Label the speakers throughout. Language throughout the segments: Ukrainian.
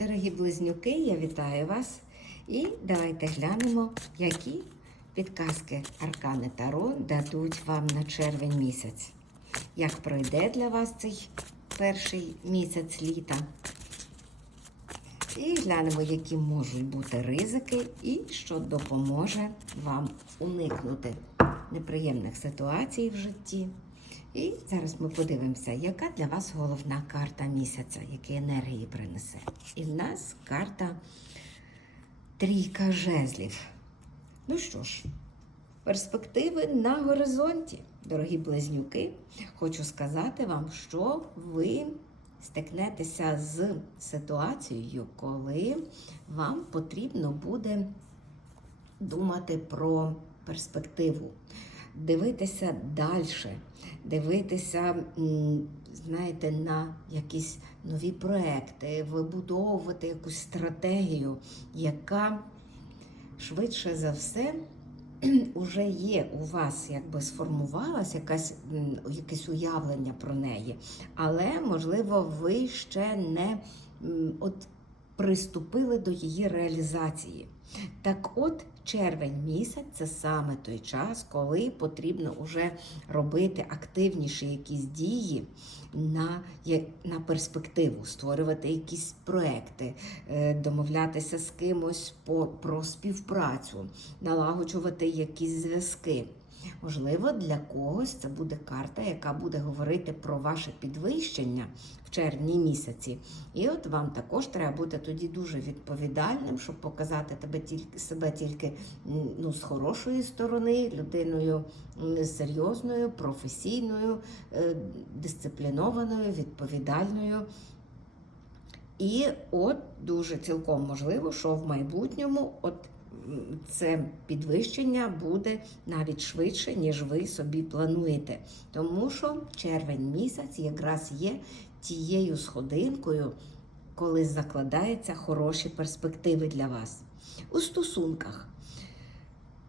Speaker 1: Дорогі близнюки, я вітаю вас. І давайте глянемо, які підказки Аркани Таро дадуть вам на червень місяць. Як пройде для вас цей перший місяць літа. І глянемо, які можуть бути ризики, і що допоможе вам уникнути неприємних ситуацій в житті. І зараз ми подивимося, яка для вас головна карта місяця, які енергії принесе. І в нас карта трійка жезлів. Ну що ж, перспективи на горизонті, дорогі близнюки. Хочу сказати вам, що ви стикнетеся з ситуацією, коли вам потрібно буде думати про перспективу, дивитися далі, дивитися, знаєте, на якісь нові проекти, вибудовувати якусь стратегію, яка швидше за все уже є у вас, якби сформувалась якась, якесь уявлення про неї, але, можливо, ви ще не от, приступили до її реалізації. Так от, червень місяць це саме той час, коли потрібно вже робити активніші якісь дії на, на перспективу, створювати якісь проекти, е, домовлятися з кимось по, про співпрацю, налагоджувати якісь зв'язки. Можливо, для когось це буде карта, яка буде говорити про ваше підвищення в червні місяці. І от вам також треба бути тоді дуже відповідальним, щоб показати тебе тільки себе тільки ну, з хорошої сторони, людиною серйозною, професійною, е, дисциплінованою, відповідальною. І от дуже цілком можливо, що в майбутньому от це підвищення буде навіть швидше, ніж ви собі плануєте. Тому що червень місяць якраз є тією сходинкою, коли закладаються хороші перспективи для вас. У стосунках.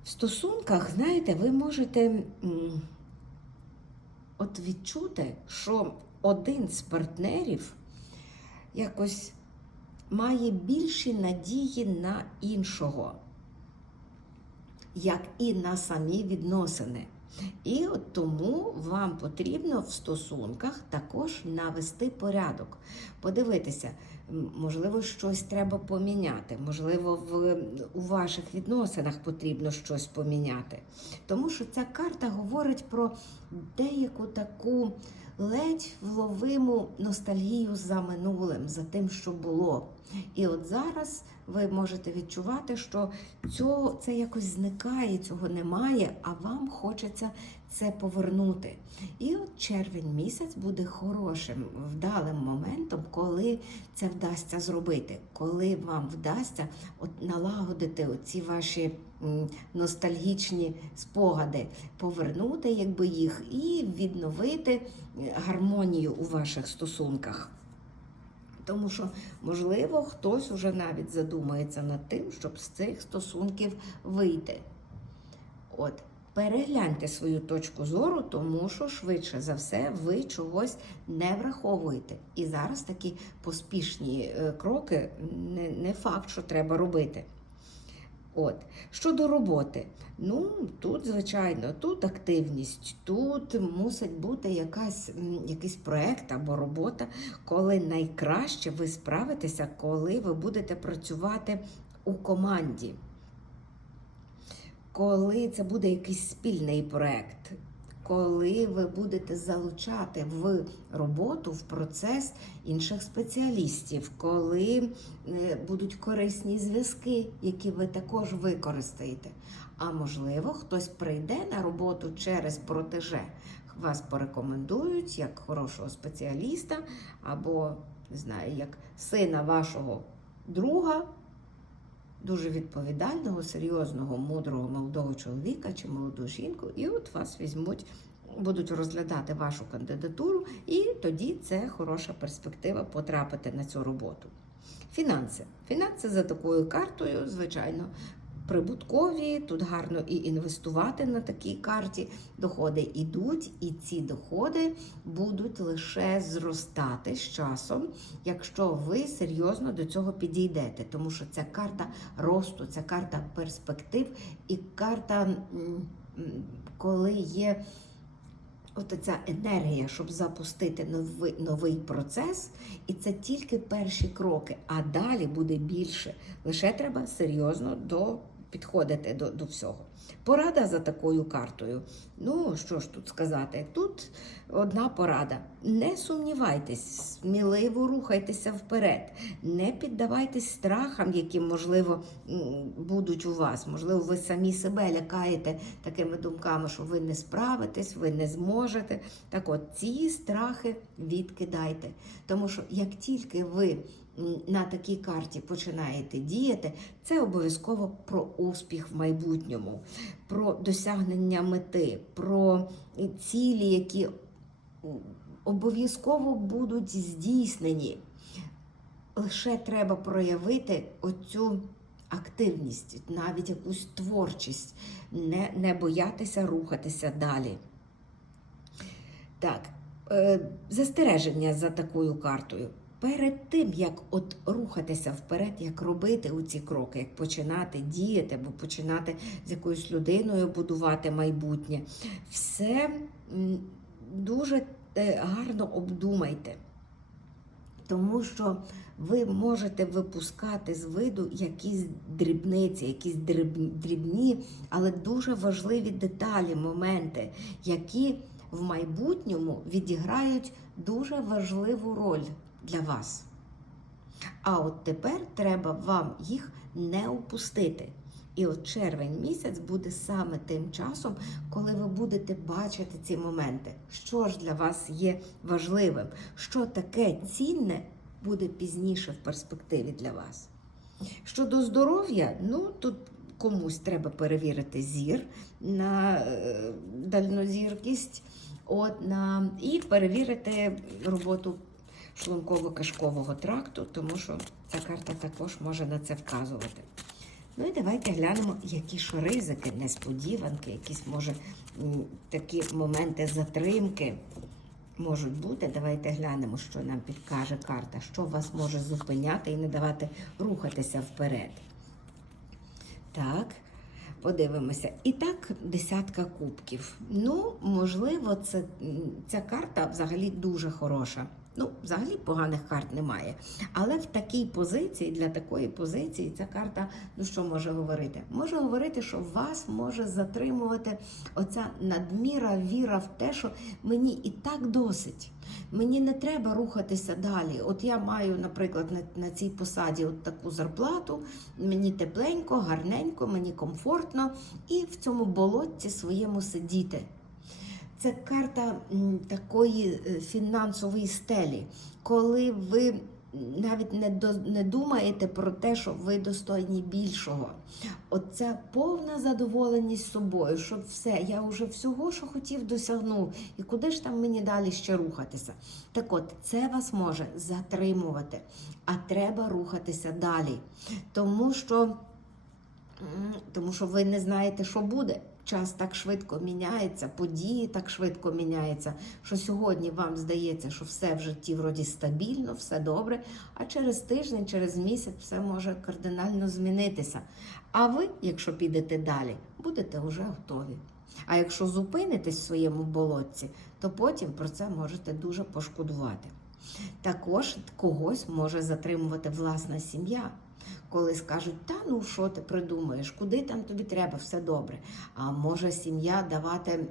Speaker 1: В стосунках, знаєте, ви можете от відчути, що один з партнерів якось має більші надії на іншого, як і на самі відносини. І от тому вам потрібно в стосунках також навести порядок, подивитися, можливо, щось треба поміняти, можливо, в, у ваших відносинах потрібно щось поміняти. Тому що ця карта говорить про деяку таку ледь вловиму ностальгію за минулим, за тим, що було. І от зараз ви можете відчувати, що цього, це якось зникає, цього немає, а вам хочеться це повернути. І от червень місяць буде хорошим, вдалим моментом, коли це вдасться зробити, коли вам вдасться от налагодити оці ваші ностальгічні спогади, повернути якби їх і відновити гармонію у ваших стосунках. Тому що, можливо, хтось уже навіть задумається над тим, щоб з цих стосунків вийти. От, перегляньте свою точку зору, тому що швидше за все ви чогось не враховуєте. І зараз такі поспішні е, кроки не, не факт, що треба робити. От. Щодо роботи, ну тут, звичайно, тут активність, тут мусить бути якась, якийсь проект або робота, коли найкраще ви справитеся, коли ви будете працювати у команді. Коли це буде якийсь спільний проект, коли ви будете залучати в роботу, в процес інших спеціалістів, коли е, будуть корисні зв'язки, які ви також використаєте. А можливо, хтось прийде на роботу через протеже, вас порекомендують як хорошого спеціаліста, або не знаю, як сина вашого друга, дуже відповідального, серйозного, мудрого молодого чоловіка чи молоду жінку, і от вас візьмуть, будуть розглядати вашу кандидатуру, і тоді це хороша перспектива потрапити на цю роботу. Фінанси. Фінанси за такою картою, звичайно, прибуткові, тут гарно і інвестувати на такій карті. Доходи йдуть, і ці доходи будуть лише зростати з часом, якщо ви серйозно до цього підійдете. Тому що це карта росту, це карта перспектив і карта, коли є. От ця енергія, щоб запустити новий, новий процес, і це тільки перші кроки, а далі буде більше. Лише треба серйозно до, підходити до, до всього. Порада за такою картою. Ну, що ж тут сказати? Тут одна порада. Не сумнівайтесь, сміливо рухайтеся вперед. Не піддавайтесь страхам, які, можливо, будуть у вас. Можливо, ви самі себе лякаєте такими думками, що ви не справитесь, ви не зможете. Так от, ці страхи відкидайте. Тому що як тільки ви на такій карті починаєте діяти, це обов'язково про успіх в майбутньому, про досягнення мети, про цілі, які обов'язково будуть здійснені. Лише треба проявити оцю активність, навіть якусь творчість, не, не боятися рухатися далі. Так, е, застереження за такою картою. Перед тим, як от рухатися вперед, як робити оці кроки, як починати діяти або починати з якоюсь людиною будувати майбутнє, все дуже е, гарно обдумайте. Тому що ви можете випускати з виду якісь дрібниці, якісь дрібні, але дуже важливі деталі, моменти, які в майбутньому відіграють дуже важливу роль для вас. А от тепер треба вам їх не упустити. І от червень місяць буде саме тим часом, коли ви будете бачити ці моменти, що ж для вас є важливим, що таке цінне буде пізніше в перспективі для вас. Щодо здоров'я, ну тут комусь треба перевірити зір на е, дальнозіркість, от, на, і перевірити роботу шлунково-кишкового тракту, тому що ця карта також може на це вказувати. Ну і давайте глянемо, які ж ризики, несподіванки, якісь може такі моменти затримки можуть бути. Давайте глянемо, що нам підкаже карта, що вас може зупиняти і не давати рухатися вперед. Так, подивимося. І так, десятка кубків. Ну, можливо, це, ця карта взагалі дуже хороша. Ну, взагалі поганих карт немає. Але в такій позиції, для такої позиції, ця карта, ну що може говорити? Може говорити, що вас може затримувати оця надміра віра в те, що мені і так досить. Мені не треба рухатися далі. От я маю, наприклад, на, на цій посаді от таку зарплату, мені тепленько, гарненько, мені комфортно, і в цьому болотці своєму сидіти. Це карта такої е, фінансової стелі, коли ви навіть не, до, не думаєте про те, що ви достойні більшого. Оця повна задоволеність собою, що все, я вже всього, що хотів, досягнув, і куди ж там мені далі ще рухатися? Так от, це вас може затримувати, а треба рухатися далі. Тому що Тому що ви не знаєте, що буде. Час так швидко міняється, події так швидко міняються, що сьогодні вам здається, що все в житті вроді стабільно, все добре, а через тиждень, через місяць все може кардинально змінитися. А ви, якщо підете далі, будете вже готові. А якщо зупинитесь в своєму болотці, то потім про це можете дуже пошкодувати. Також когось може затримувати власна сім'я коли скажуть, та ну що ти придумаєш, куди там тобі треба, все добре. А може сім'я давати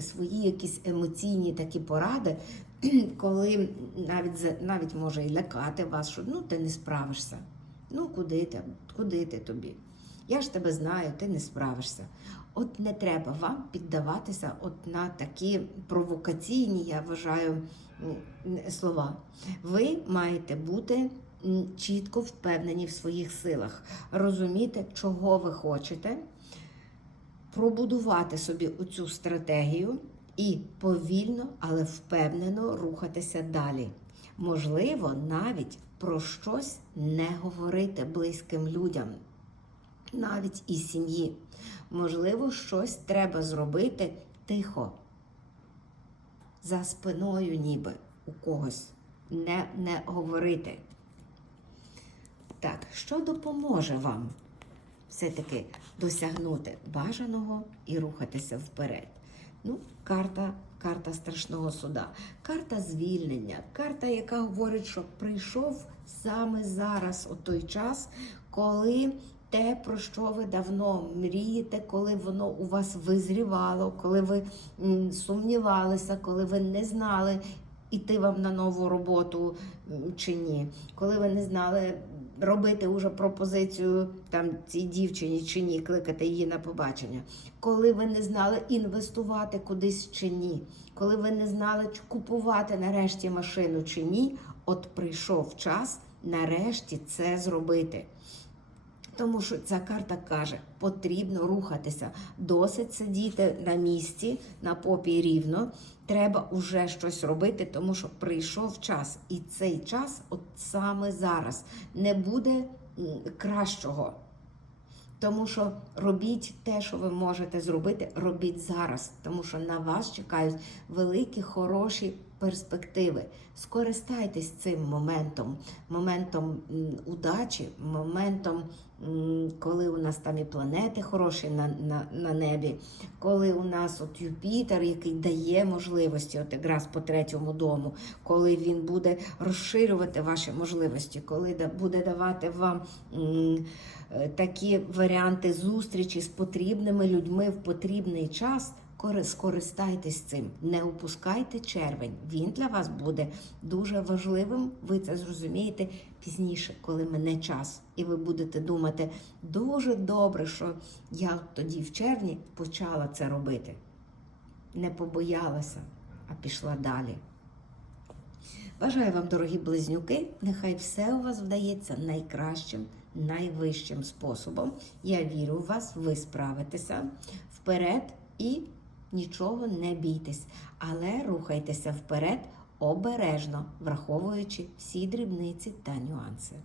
Speaker 1: свої якісь емоційні такі поради, коли навіть навіть може і лякати вас, що ну ти не справишся. Ну куди ти, куди ти тобі? Я ж тебе знаю, ти не справишся. От не треба вам піддаватися от на такі провокаційні, я вважаю, слова. Ви маєте бути чітко впевнені в своїх силах, розуміти, чого ви хочете, пробудувати собі оцю стратегію і повільно, але впевнено рухатися далі. Можливо, навіть про щось не говорити близьким людям. навіть із сім'ї. Можливо, щось треба зробити тихо, за спиною, ніби у когось, не, не говорити. Так, що допоможе вам все-таки досягнути бажаного і рухатися вперед? Ну, карта, карта страшного суда, карта звільнення, карта, яка говорить, що прийшов саме зараз, у той час, коли те, про що ви давно мрієте, коли воно у вас визрівало, коли ви сумнівалися, коли ви не знали, іти вам на нову роботу чи ні, коли ви не знали. Робити уже пропозицію там цій дівчині чи ні, кликати її на побачення, коли ви не знали інвестувати кудись чи ні, коли ви не знали, купувати нарешті машину чи ні, от прийшов час нарешті це зробити. Тому що ця карта каже, потрібно рухатися. Досить сидіти на місці, на попі рівно. Треба уже щось робити, тому що прийшов час. І цей час, от саме зараз, не буде кращого. Тому що робіть те, що ви можете зробити, робіть зараз, тому що на вас чекають великі, хороші перспективи. Скористайтесь цим моментом, моментом удачі, моментом, коли у нас там і планети хороші на, на, на небі, коли у нас от Юпітер, який дає можливості, от якраз по третьому дому, коли він буде розширювати ваші можливості, коли буде давати вам. е, такі варіанти зустрічі з потрібними людьми в потрібний час. Кори- Скористайтесь цим, не упускайте червень. Він для вас буде дуже важливим. Ви це зрозумієте пізніше, коли мине час, і ви будете думати дуже добре, що я тоді в червні почала це робити. Не побоялася, а пішла далі. Бажаю вам, дорогі близнюки, нехай все у вас вдається найкращим, найвищим способом. Я вірю в вас, ви справитеся вперед і нічого не бійтесь, але рухайтеся вперед обережно, враховуючи всі дрібниці та нюанси.